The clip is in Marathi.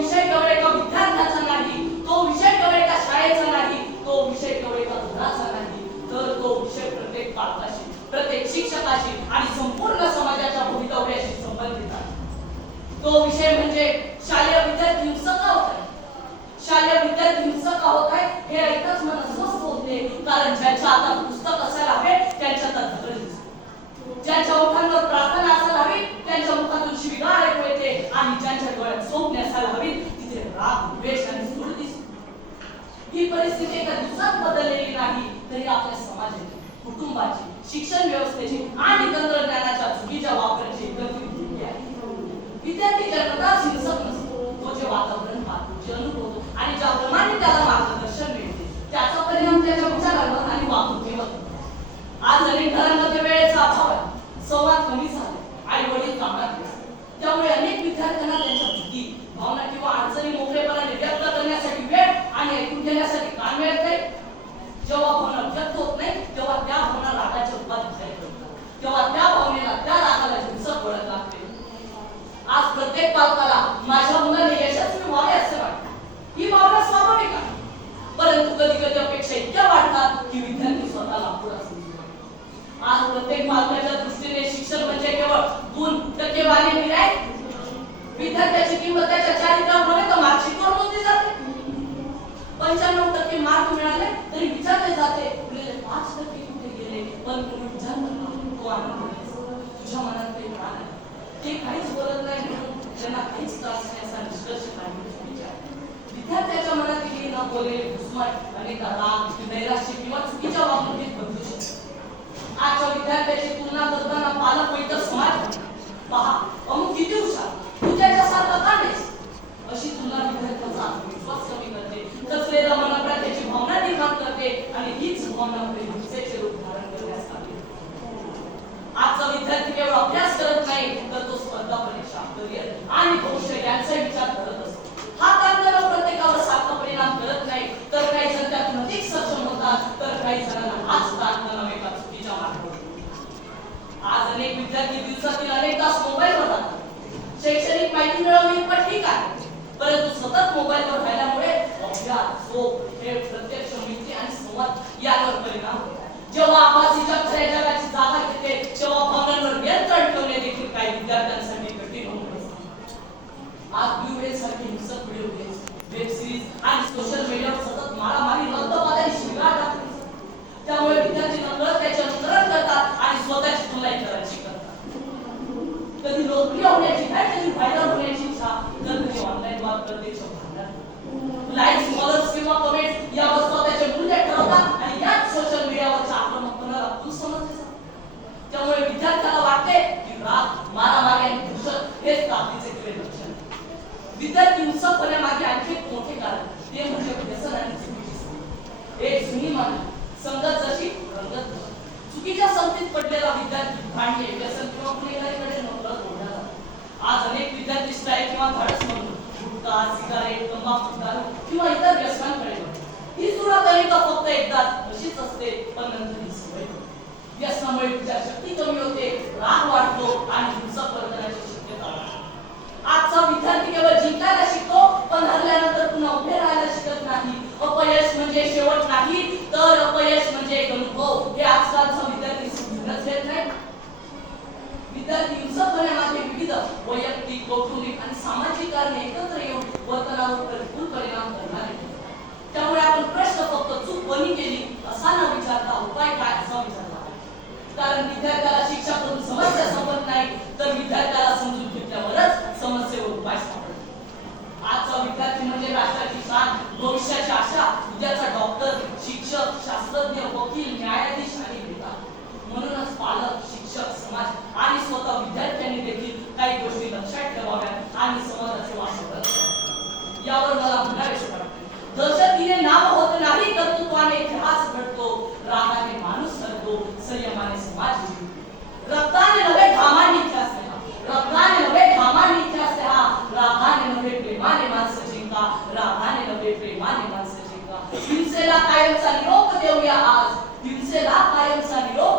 विषय केवळ एका विद्यार्थ्याचा नाही, तो विषय केवळ एका शाळेचा नाही, तो विषय केवळ एका घराचा नाही, तर तो विषय प्रत्येक पालकाशी, प्रत्येक शिक्षकाशी आणि संपूर्ण समाजाच्या भवितव्याशी संबंधित आहे. तो विषय म्हणजे शालेय विद्यार्थी हिंसक का होत आहे. शालेय विद्यार्थी हिंसक का होत आहे हे ऐकताच मला स्वस्थ होते, कारण ज्यांच्या हातात पुस्तक असायला हवे त्यांच्या हातात धडे दिसते, ज्यांच्या ओठांवर प्रार्थना असायला हवी त्यांच्या मुखातून शिवीगाळ ऐकू येते, आणि ज्यांच्या डोळ्यात स्वप्ने असायला हवी तिथे राग, द्वेष आणि सूड दिसते. ही परिस्थिती एका दिवसात बदललेली नाही, तरी आपल्या समाजाची, कुटुंबाची, शिक्षण व्यवस्थेची आणि तंत्रज्ञानाच्या चुकीच्या वापराची गती उठली आहे. विद्यार्थी जन्मताच हिंसक नसतो, तो जे वातावरण पाहतो, जे अनुभवतो आणि ज्याप्रमाणे त्याला मार्गदर्शन मिळते त्याचा परिणाम त्याच्या विचारांवर आणि वागणुकीवर होतो. आज अनेक घरांमध्ये वेळेचा अभाव आहे, संवाद कमी झाला, आई वडील कामात व्यस्त, त्यामुळे अनेक विद्यार्थ्यांना त्यांच्या भीती, भावना किंवा अडचणी मोकळेपणाने व्यक्त करण्यासाठी वेळ आणि ऐकून घेण्यासाठी कान मिळत नाही. जेव्हा भावना व्यक्त होत नाही तेव्हा त्या भावना रागाच्या रूपात बाहेर पडतात, तेव्हा त्या भावनेला, त्या रागाला हिंसक वळण लागते. आज प्रत्येक पालकाला माझ्या मुलाने यशस्वी व्हावे असे वाटते. ही भावना स्वाभाविक आहे, परंतु कधी कधी अपेक्षा इतक्या वाढतात की विद्यार्थी स्वतःला अपुरा समजतो. आज प्रत्येक पालकाच्या दृष्टीने शिक्षण म्हणजे केवळ गुण, टक्केवारी नाही. विद्यार्थ्याची किंमत त्याच्या चारित्र्यावर तर मार्कशीटवर मोजली जाते. 95% मार्क मिळाले तरी विचारले जाते उरलेले 5% कुठे गेले, पण कोणी विचार करतो तो आनंद तुझ्या मनात काही प्राण आहे, ते काहीच बोलत नाही म्हणून त्यांना काहीच त्रास नाही असा निष्कर्ष काढणे चुकीचे आहे. विद्यार्थ्याच्या मनात गेली न बोललेले घुसमट अनेकदा राग, नैराश्य किंवा चुकीच्या वागणुकीत बदलू शकते. आजच्या विद्यार्थ्याची तुलना करताना पालक व इतर समाज पहा अमुक किती हुशार, तू त्याच्यासारखा का नाहीस, अशी तुलना विद्यार्थ्याचा आत्मविश्वास कमी करते, कचलेल्या मनात त्याची भावना निर्माण करते आणि हीच भावना हिंसेचे रूप धारण करण्यास लागते. आजचा विद्यार्थी केवळ अभ्यास करत नाही तर तो स्पर्धा परीक्षा, करिअर आणि भविष्य यांचा विचार करत असतो. हा तंत्र प्रत्येकावर सारखा परिणाम करत नाही, तर काही जण त्यातून अधिक सक्षम होतात, तर काही जणांना हाच ताण नव्हे का चुकीच्या मार्गावर. आज अनेक विद्यार्थी दिवसातील अनेक तास मोबाईलवर राहतात. शैक्षणिक माहिती मिळवणे पण ठीक आहे, परंतु सतत मोबाईलवर राहिल्यामुळे अभ्यास, झोप, खेळ, प्रत्यक्ष मैत्री आणि संवाद यावर परिणाम होतात. जेव्हा आभासी जग खऱ्या जगाची जागा घेते तेव्हा भावनांवर नियंत्रण ठेवणे देखील काही विद्यार्थ्यांसाठी कठीण होत असते. आज ब्लू व्हेल सारखे हिंसक व्हिडिओ गेम्स, वेब सिरीज आणि सोशल मीडियावर सतत मारामारी, रक्तपात आणि शिवीगाळ टाकतात. त्यामुळे विद्यार्थी नकळत त्याचे अनुकरण करतात आणि स्वतःची तुलना इतरांशी करतात. कधी लोकप्रिय होण्याची काय, कधी व्हायरल होण्याची इच्छा, तर कधी ऑनलाईन वाद प्रत्यक्ष भांडण, लाईक्स, फॉलोअर्स किंवा कमेंट्स यावर स्वतःचे मूल्य ठरवतात आणि याच सोशल मीडियावरच्या आक्रमकपणाला फुल समजले जाते. त्यामुळे विद्यार्थ्याला वाटते की राग, मारामारी आणि दहशत हेच ताकदीचे खरे लक्षण. विद्यार्थी हिंसक होण्यामागे आणखी एक मोठे कारण ते म्हणजे व्यसन आणि चुकीची सवय. एक जुनी म्हण, संगत जशी रंगत तशी. चुकीच्या संगतीत पडलेला विद्यार्थी भांडे, व्यसन किंवा गुन्हेगारीकडे नकळत ओढला जातो. आज अनेक विद्यार्थी स्ट्राईक किंवा धाडस म्हणून गुटखा, सिगारेट, तंबाखू, दारू किंवा इतर व्यसनांकडे वळतात. ही सुरुवात अनेकदा फक्त एकदाच अशीच असते, पण नंतर ही सवय होते. व्यसनामुळे विचारशक्ती कमी होते, राग वाढतो आणि हिंसक वर्तनाची शक्यता वाढते. आजचा विद्यार्थी केवळ जिंकायला शिकतो, पण हरल्यानंतर पुन्हा उभे राहायला शिकत नाही. अपयश म्हणजे शेवट नाही, तर अपयश म्हणजे एक अनुभव, हे आजकालचा विद्यार्थी समजूनच घेत नाही. विद्यार्थी हिंसक होण्यामागे विविध वैयक्तिक, कौटुंबिक आणि सामाजिक कारणे एकत्र येऊन वर्तनावर प्रतिकूल परिणाम करणारे. त्यामुळे आपण प्रश्न फक्त चूक कोणी केली असा न विचारता उपाय काय असा विचारला. कारण विद्यार्थ्याला शिक्षा करून समस्या संपत नाही, तर विद्यार्थ्याला समजून घेतल्यावरच समस्येवर उपाय सापडतो. आजचा विद्यार्थी म्हणजे राष्ट्राची शान, भविष्याची आशा, उद्याचा डॉक्टर, शिक्षक, शास्त्रज्ञ, वकील, न्यायाधीश आणि नेता. म्हणूनच पालक, शिक्षक, समाज आणि स्वतः विद्यार्थ्यांनी देखील काही गोष्टी लक्षात ठेवाव्यात आणि समाजाचे वास्तव यावर मला म्हणावेसे वाटते. दहशतीने नाव होत नाही, कर्तृत्वाने इतिहास घडतो, रागाने माणूस ठरतो, संयमाने समाज जिंकतो. रक्ताने नव्हे घामाने इतिहास लिहा, रक्ताने नव्हे घामाने इतिहास लिहा, रागाने नव्हे प्रेमाने माणसं जिंका, रागाने नव्हे प्रेमाने माणसं जिंका. हिंसेला कायमचा निरोप देऊया आज, हिंसेला कायमचा निरोप